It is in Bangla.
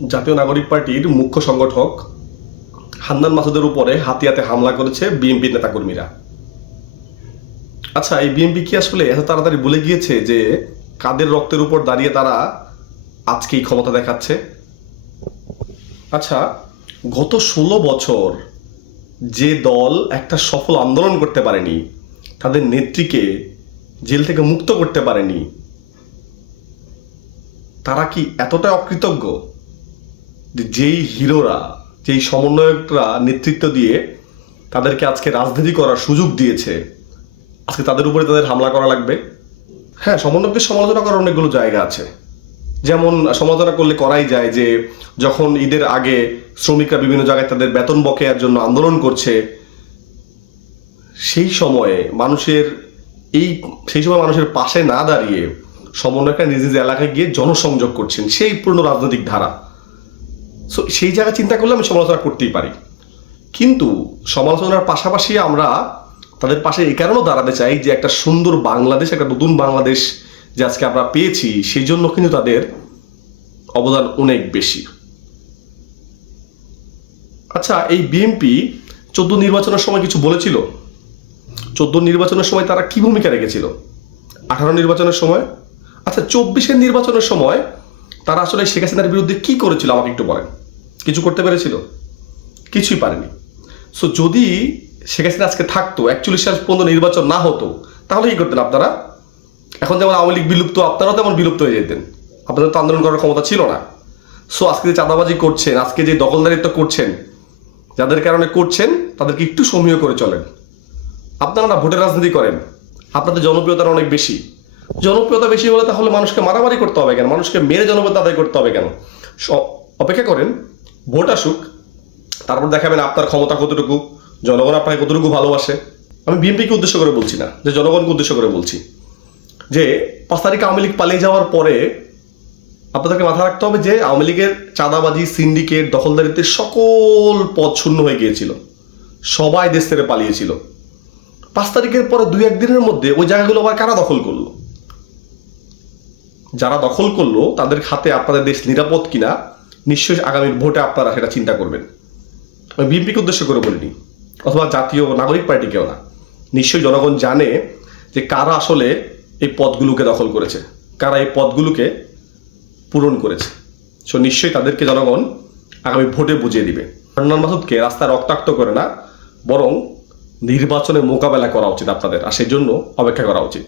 জাতীয় নাগরিক পার্টির মুখ্য সংগঠক হান্নান মাসুদের উপরে হাতিয়াতে হামলা করেছে বিএনপি নেতাকর্মীরা। আচ্ছা এই বিএনপি কি আসলে এত তাড়াতাড়ি ভুলে গিয়েছে যে কাদের রক্তের উপর দাঁড়িয়ে তারা আজকেই ক্ষমতা দেখাচ্ছে? আচ্ছা গত ষোলো বছর যে দল একটা সফল আন্দোলন করতে পারেনি, তাদের নেত্রীকে জেল থেকে মুক্ত করতে পারেনি, তারা কি এতটা অকৃতজ্ঞ? যেই হিরোরা, যেই সমন্বয়করা নেতৃত্ব দিয়ে তাদেরকে আজকে রাজনীতি করার সুযোগ দিয়েছে, আজকে তাদের উপরে তাদের হামলা করা লাগবে। হ্যাঁ সমন্বয়কদের সমালোচনা করার অনেকগুলো জায়গা আছে। যেমন সমালোচনা করলে করাই যায় যে, যখন ঈদের আগে শ্রমিকরা বিভিন্ন জায়গায় তাদের বেতন বকেয়ার জন্য আন্দোলন করছে, সেই সময়ে মানুষের এই, সেই সময় মানুষের পাশে না দাঁড়িয়ে সমন্বয়করা নিজ নিজ এলাকায় গিয়ে জনসংযোগ করছেন, সেই পূর্ণ রাজনৈতিক ধারা। সো সেই জায়গায় চিন্তা করলে আমি সমালোচনা করতেই পারি। কিন্তু সমালোচনার পাশাপাশি আমরা তাদের পাশে এই কারণেও দাঁড়াতে চাই যে একটা সুন্দর বাংলাদেশ, একটা নতুন বাংলাদেশ যে আজকে আমরা পেয়েছি, সেই জন্য কিন্তু তাদের অবদান অনেক বেশি। আচ্ছা এই বিএনপি চোদ্দ নির্বাচনের সময় কিছু বলেছিল? চোদ্দ নির্বাচনের সময় তারা কি ভূমিকা রেখেছিল? আঠারো নির্বাচনের সময়? আচ্ছা চব্বিশের নির্বাচনের সময় তারা আসলে শেখ হাসিনার বিরুদ্ধে কি করেছিল, আমাকে একটু বলেন। কিছু করতে পেরেছিল? কিছুই পারেনি। সো যদি শেখ হাসিনা আজকে থাকতো, একচল্লিশ সাল পর্যন্ত নির্বাচন না হতো, তাহলে কি করতেন আপনারা? এখন যেমন আওয়ামী লীগ বিলুপ্ত, আপনারাও তেমন বিলুপ্ত হয়ে যেতেন। আপনাদের তো আন্দোলন করার ক্ষমতা ছিল না। সো আজকে যে চাঁদাবাজি করছেন, আজকে যে দখলদারিত্ব করছেন, যাদের কারণে করছেন, তাদেরকে একটু সমীহ করে চলেন। আপনারা না ভোটের রাজনীতি করেন। আপনাদের জনপ্রিয়তার অনেক বেশি। জনপ্রিয়তা বেশি হলে তাহলে মানুষকে মারামারি করতে হবে কেন? মানুষকে মেরে জনপ্রিয়তা আদায় করতে হবে কেন? অপেক্ষা করেন, ভোট আসুক, তারপর দেখাবেন আপনার ক্ষমতা কতটুকু, জনগণ আপনাকে কতটুকু ভালোবাসে। আমি বিএনপিকে উদ্দেশ্য করে বলছি না, যে জনগণকে উদ্দেশ্য করে বলছি, যে পাঁচ তারিখ আওয়ামী লীগ পালিয়ে যাওয়ার পরে আপনাদেরকে মাথায় রাখতে হবে যে আওয়ামী লীগের চাঁদাবাজি, সিন্ডিকেট, দখলদারিতে সকল পদ শূন্য হয়ে গিয়েছিল। সবাই দেশ থেকে পালিয়েছিল। পাঁচ তারিখের পরে দুই একদিনের মধ্যে ওই জায়গাগুলো আবার কারা দখল করল? যারা দখল করল, তাদের খাতে আপনাদের দেশ নিরাপদ কিনা, নিশ্চয়ই আগামী ভোটে আপনারা সেটা চিন্তা করবেন। আমি বিএনপিকে উদ্দেশ্য করে বলিনি, অথবা জাতীয় নাগরিক পার্টিকেও না। নিশ্চয়ই জনগণ জানে যে কারা আসলে এই পদগুলোকে দখল করেছে, কারা এই পদগুলোকে পূরণ করেছে। সো নিশ্চয়ই তাদেরকে জনগণ আগামী ভোটে বুঝিয়ে দিবে। হান্নান মাসুদকে রাস্তায় রক্তাক্ত করে না, বরং নির্বাচনে মোকাবেলা করা উচিত আপনাদের, আর সেই জন্য অপেক্ষা করা উচিত।